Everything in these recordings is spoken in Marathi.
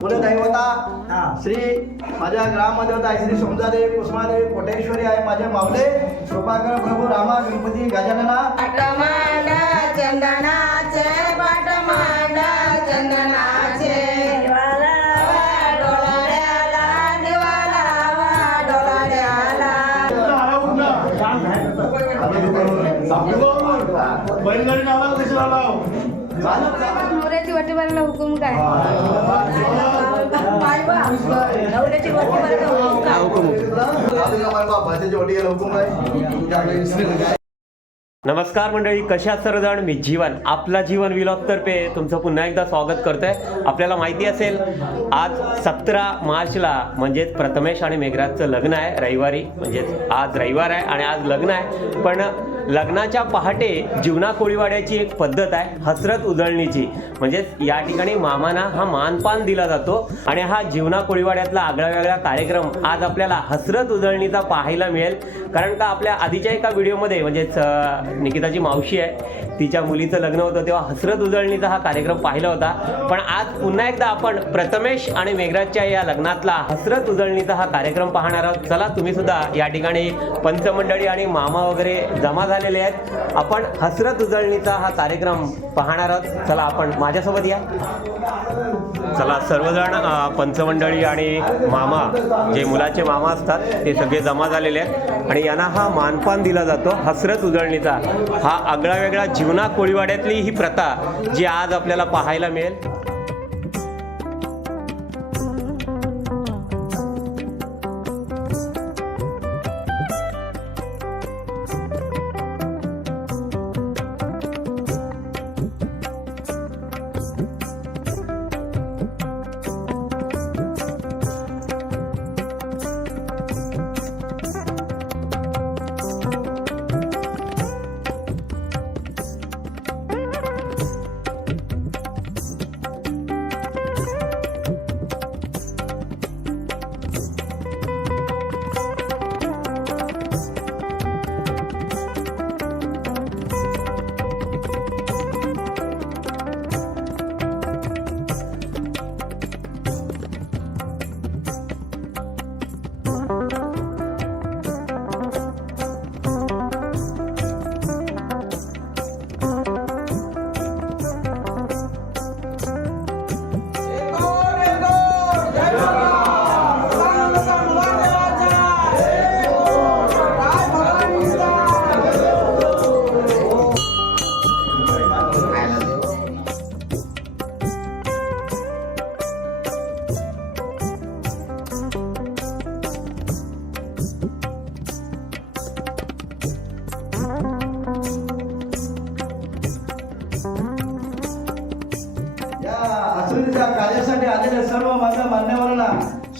कुलदैवता श्री माझ्या ग्रामदेवता आहे श्री सोमजादेव कुसुमादेव कोटेश्वरी आहे माझे मावले कृपाकर प्रभू रामा गणपती गजानना. चंदनाचे पाटमांडा चंदनाचे. बैलगाडी नावाला कशी नवऱ्याची वाटी भरायला हुकूम काय? नवऱ्याची वाटी भरायला हुकूम काय? नमस्कार मंडळी कशा सर्वजण? मी जीवन आपला जीवन विलॉग तर्फे तुमचं पुन्हा एकदा स्वागत करतोय. आपल्याला माहिती असेल आज सतरा मार्चला म्हणजेच प्रथमेश आणि मेघराजचं लग्न आहे रविवारी म्हणजेच आज रविवार आहे आणि आज लग्न आहे. पण लग्नाच्या पहाटे जीवना कोळीवाड्याची एक पद्धत आहे हसरत उधळणीची. म्हणजेच या ठिकाणी मामाना हा मानपान दिला जातो आणि हा जीवना कोळीवाड्यातला आगळा वेगळा कार्यक्रम आज आपल्याला हसरत उधळणीचा पाहायला मिळेल. कारण का आपल्या आधीच्या एका व्हिडिओमध्ये म्हणजेच निकिताची मावशी आहे तिच्या मुलीचं लग्न होतं तेव्हा हसरत उधळणीचा हा कार्यक्रम पाहिला होता. पण आज पुन्हा एकदा आपण प्रथमेश आणि मेघराजच्या या लग्नातला हसरत उधळणीचा हा कार्यक्रम पाहणार आहोत. चला तुम्ही सुद्धा या ठिकाणी पंचमंडळी आणि मामा वगैरे जमा झालेले आहेत. आपण हसरत उजळणीचा हा कार्यक्रम पाहणार आहोत. चला आपण माझ्यासोबत या. चला सर्वजण पंचमंडळी आणि मामा जे मुलाचे मामा असतात ते सगळे जमा झालेले आहेत. आणि यांना हा मानपान दिला जातो हसरत उजळणीचा. हा आगळा वेगळा जीवना कोळीवाड्यातली ही प्रथा जी आज आपल्याला पाहायला मिळेल.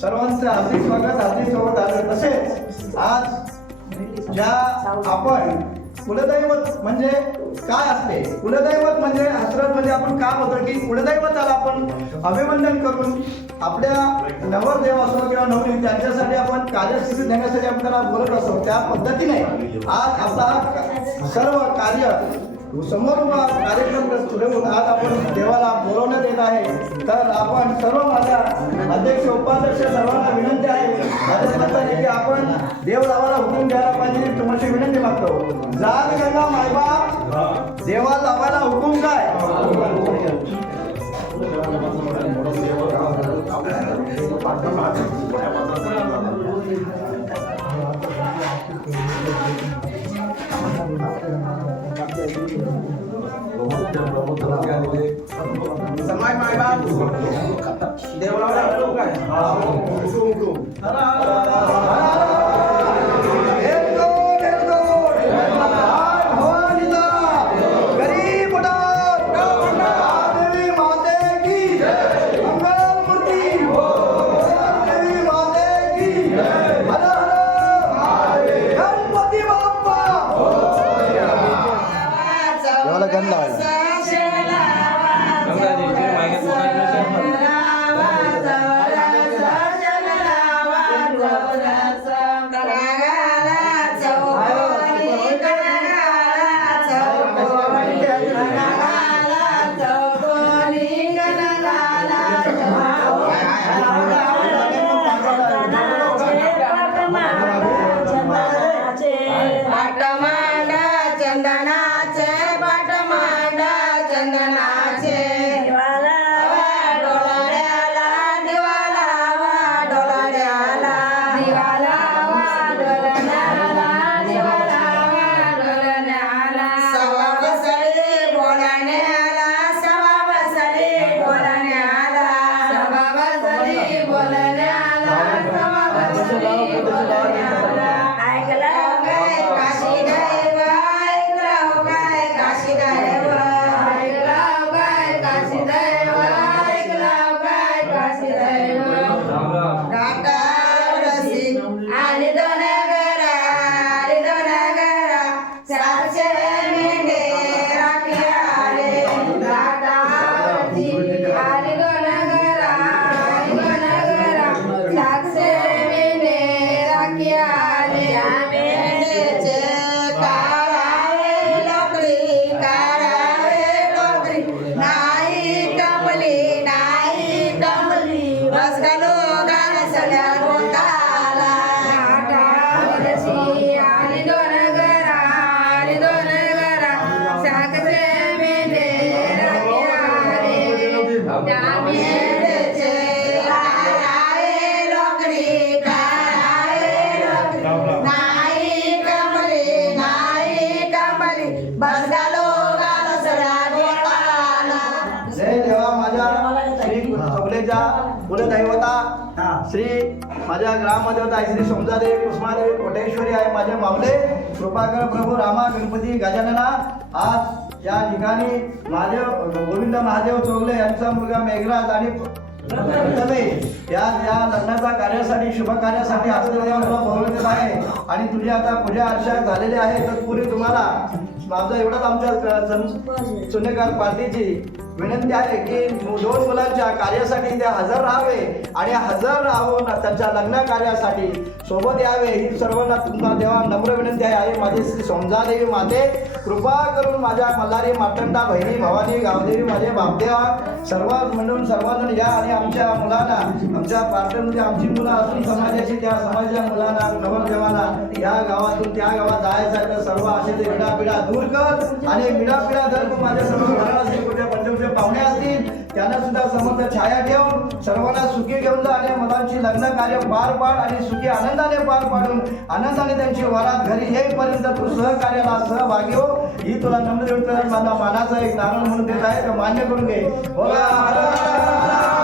सर्वांचं हार्दिक स्वागत हार्दिक स्वागत आलं. तसेच आज ज्या आपण कुलदैवत म्हणजे काय असते? कुलदैवत म्हणजे हसरत म्हणजे आपण काय होतो की कुलदैवताला आपण अभिवंदन करून आपल्या नवरदेव असो किंवा नवरी त्यांच्यासाठी आपण कार्यस्थिती देण्यासाठी आपण त्याला बोलत असतो. त्या पद्धतीने आज आपला सर्व कार्य समोर कार्यक्रम ठेवून आज आपण देवाला बोलवण्यात येत आहे तर आपण सर्व माझ्या अध्यक्ष उपाध्यक्ष सर्वांना विनंती आहे माझ्या की आपण देव लावायला हुकूम द्यायला पाहिजे तुमची विनंती मागतो. जाग गंगा मायबा देवा लावायला हुकूम काय? Thank you. olhar माझ्या आहे श्री समजादेवी कुसमादेवी कोटेश्वरी आहे माझे मावले कृपाकर प्रभू रामा गणपती गजानना. आज या ठिकाणी महादेव गोविंद महादेव चोगले यांचा मुलगा मेघराज आणि या या लग्नाच्या कार्यासाठी शुभ कार्यासाठी हस्तदेवा तुला बोलवण्यात आहे. आणि तुझी आता पूजा अर्चा झालेली आहे. तर पुरी तुम्हाला माझं एवढंच आमच्या चुनेकार पार्टीची विनंती आहे की दोन मुलांच्या कार्यासाठी ते हजर राहावे आणि हजर राहून त्यांच्या लग्न कार्यासाठी सोबत यावे. ही सर्वांना तुमचा देवा नम्र विनंती आहे. आणि माझी श्री समजादेवी माते कृपा करून माझ्या मल्हारी माटंडा बहिणी भवानी गावदेवी माझे बापदेवा सर्व म्हणून सर्वजण या आणि आमच्या मुलांना आमच्या पार्टीमध्ये आमची मुलं असून समाजाची त्या समाजाच्या मुलांना नवरदेवाला या गावातून त्या गावात जायचं तर सर्व असे ते पिढा दूर कर आणि पिढा पिढा धर्म माझ्या सर्व घराला कुठे पंचमच्या पाहुणे असतील त्यांना सुद्धा समर्थ छाया ठेवून सर्वांना सुखी घेऊन जा आणि मुलांची लग्न कार्य पार पाड आणि सुखी आनंदाने पार पाडून आनंदाने त्यांची वरात घरी येईपर्यंत तू सहकार्याला सहभागी हो. ही तुला नम्र देऊन माझा मानाचा एक नारळ म्हणून देत आहे तर मान्य करून घे. बोला.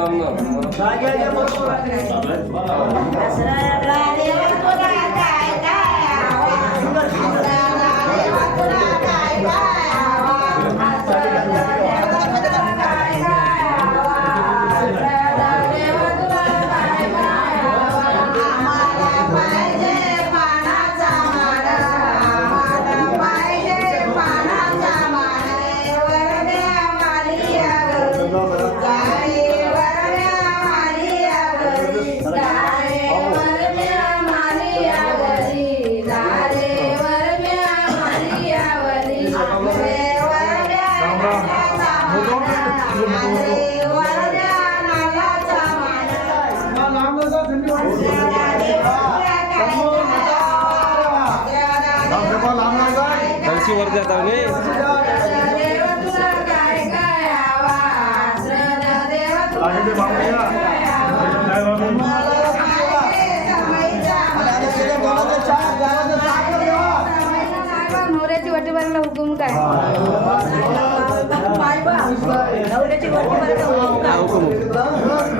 कळशी वर जाता रे आणि ते बाबूया काय बाबू नवऱ्याची वाटी भरायला हुकूम काय? नवऱ्याची वाटी भरायला हुकूम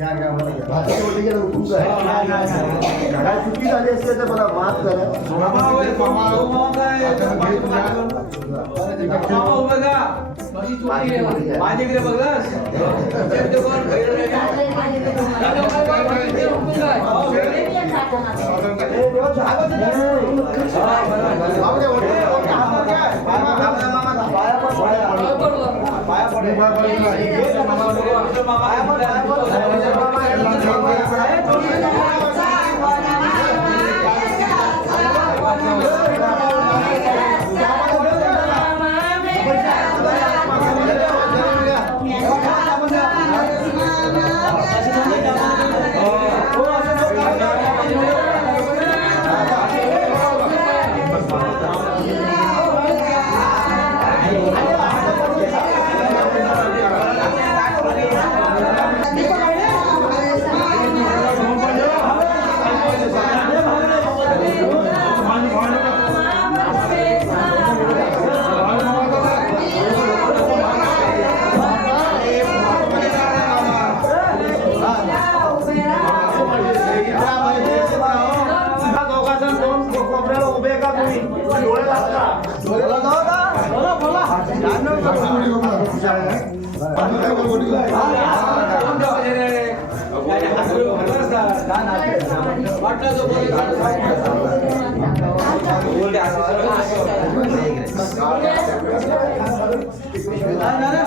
असा हो, पण महत्वाचं आहे. काय चुकी झाली असते तर मला माफ करा? माझ्याकडे बघलास शब्द మామ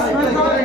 तुम्ही डोळे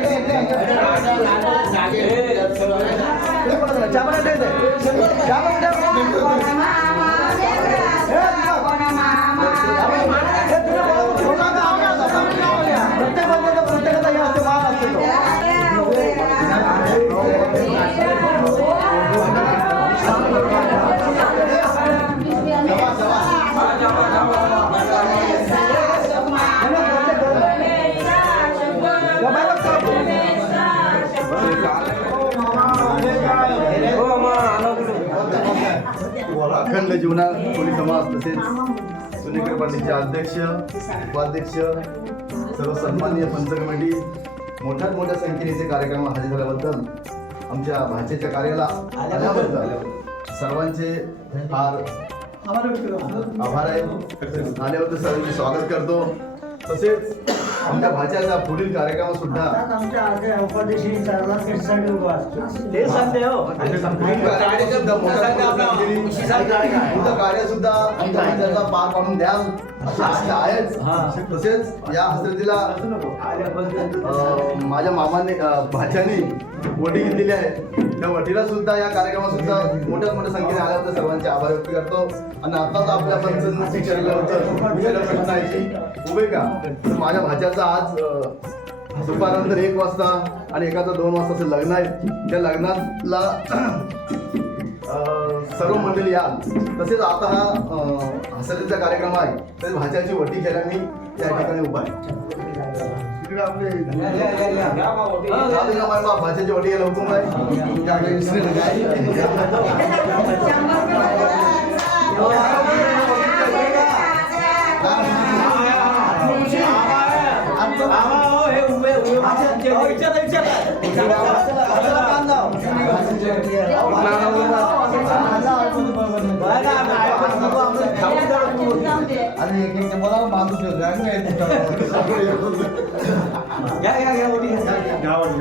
अखंड जीवनात कोणी समाज तसेच सुनेकर पाटीलचे अध्यक्ष उपाध्यक्ष सर्व सन्माननीय पंच कमिटी मोठ्यात मोठ्या संख्येने इथे कार्यक्रम हजर झाल्याबद्दल आमच्या भाषेच्या कार्याला आल्याबद्दल सर्वांचे फार आभार आहे. आल्याबद्दल सर्वांचे स्वागत करतो. तसेच आमच्या भाषेच्या पुढील कार्यक्रम सुद्धा ते सांगते हो. कार्य सुद्धा मोठ्या संख्येने तुमचं कार्य सुद्धा आमच्या भाषेचा पार पाडून द्याल. अशी आशा आहेच तसेच या हसरतीला अं, माझ्या मामाने भाच्याने वटी घेतलेली आहे. त्या वटीला सुद्धा या कार्यक्रमात सुद्धा मोठ्या मोठ्या संख्येने आल्याबद्दल सर्वांचे आभार व्यक्त करतो. आणि आताच आपल्या पंचायत विचारलं होतं प्रश्न आहे की? उभे का तर माझ्या भाच्याचा आज दुपारनंतर एक वाजता आणि एकाचं दोन वाजता लग्न आहे. त्या लग्नाला सर्व मंडळी याल तसेच आता हा हसरीचा कार्यक्रम आहे. तर भाच्याची वटी घ्यायला मी त्या ठिकाणी उभा आहे. भाच्याची वटी घ्यायला हुकूम आहे. त्याकडे आणि एक एक मला माणूस या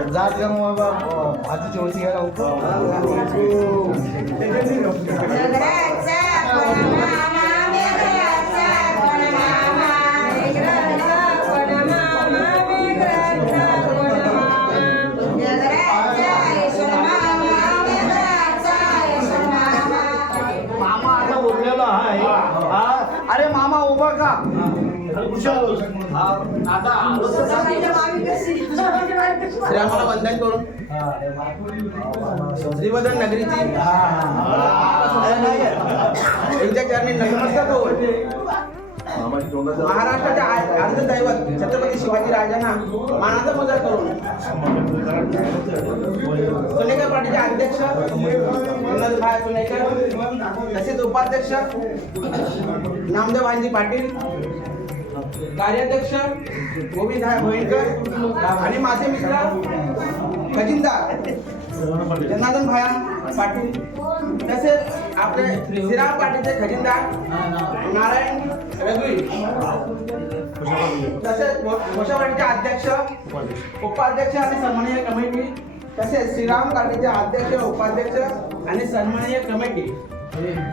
जात का मग भाजीची वरती घ्यायला श्रीरामाला वंदन करून श्रीवर्धन नगरीची. आहे. त्यांच्या चरणी महाराष्ट्राच्या अर्धदैवत छत्रपती शिवाजी राजांना मानाचा मजा करून सुनेकर पार्टीचे अध्यक्ष तसेच उपाध्यक्ष नामदेव भांजी पाटील कार्याध्यक्ष गोविंद भोईकर आणि माझे मित्र खजिनदार जनार्दन भाया पाटील तसेच आपले श्रीराम पाटीलचे खजिनदार नारायण रघुवी तसेच मोशावाडीचे अध्यक्ष उपाध्यक्ष आणि सन्माननीय कमिटी तसेच श्रीराम पाटीलचे अध्यक्ष उपाध्यक्ष आणि सन्माननीय कमिटी.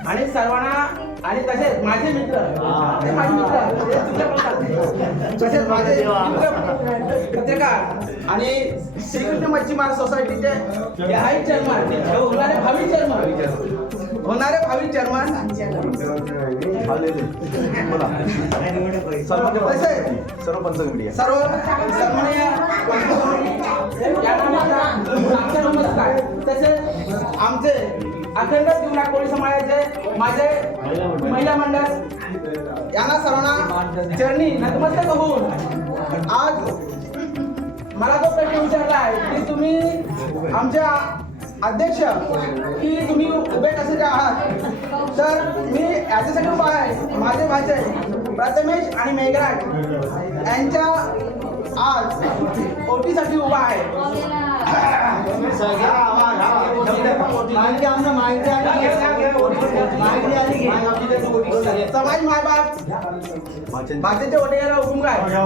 आणि सर्वांना आणि तसेच माझे मित्र ते माझे मित्र ते पण. तसेच माझे मित्र पत्रकार आणि श्रीकृष्ण मच्छीमार सोसायटीचे हाय चेअरमन होणारे भावी चेअरमन होणारे भावी चेअरमन तसेच सर्व सर्व सन्माननीय आमचा नमस्कार तसेच आमचे अखंड जीवना कोळी समाजाचे माझे महिला मंडळ. यांना सर्वांना चरणी नतमस्तक होऊन आज मला जो प्रश्न विचारला आहे की तुम्ही आमच्या अध्यक्ष की तुम्ही उभे कसे काय आहात? तर मी याच्यासाठी उभा आहे. माझे भाचे प्रथमेश आणि मेघराज यांच्या आज ओटीसाठी उभा आहे. आमचं माहिती माहिती आली की समाज मायबाप भाषेचे ओटेला हुकुम काय हा,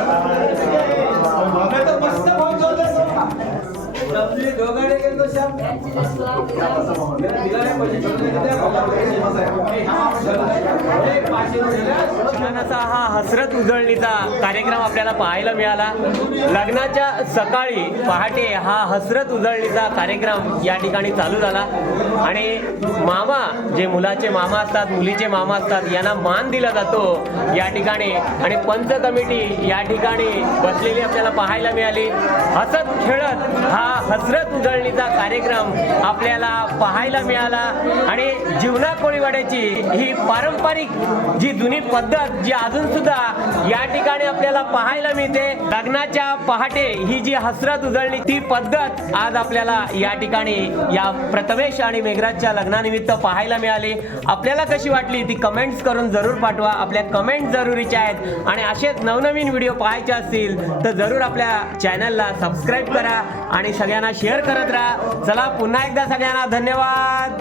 আপনাদের देणार हा हसरत उजळणीचा कार्यक्रम आपल्याला पाहायला मिळाला. लग्नाच्या सकाळी पहाटे हा हसरत उजळणीचा कार्यक्रम या ठिकाणी चालू झाला. आणि मामा जे मुलाचे मामा असतात मुलीचे मामा असतात यांना मान दिला जातो या ठिकाणी. आणि पंच कमिटी या ठिकाणी बसलेली आपल्याला पाहायला मिळाली. हसत खेळत हा हसरत उजळणीचा कार्यक्रम आपल्याला पाहायला मिळाला. आणि जीवना कोळीवाड्याची ही पारंपरिक जी जुनी पद्धत जी अजून सुद्धा या ठिकाणी आपल्याला पाहायला मिळते. लग्नाच्या पहाटे ही जी हसरत उजळणी ती पद्धत आज आपल्याला या ठिकाणी या प्रथमेश आणि मेघराजच्या लग्नानिमित्त पाहायला मिळाली. आपल्याला कशी वाटली ती कमेंट्स करून जरूर पाठवा. आपल्या कमेंट जरुरीच्या आहेत. आणि असेच नवनवीन व्हिडिओ पाहायचे असतील तर जरूर आपल्या चॅनलला सबस्क्राईब करा. आणि सगळ्यांना शेअर करत राहा. चला पुन्हा एकदा सगळ्यांना धन्यवाद.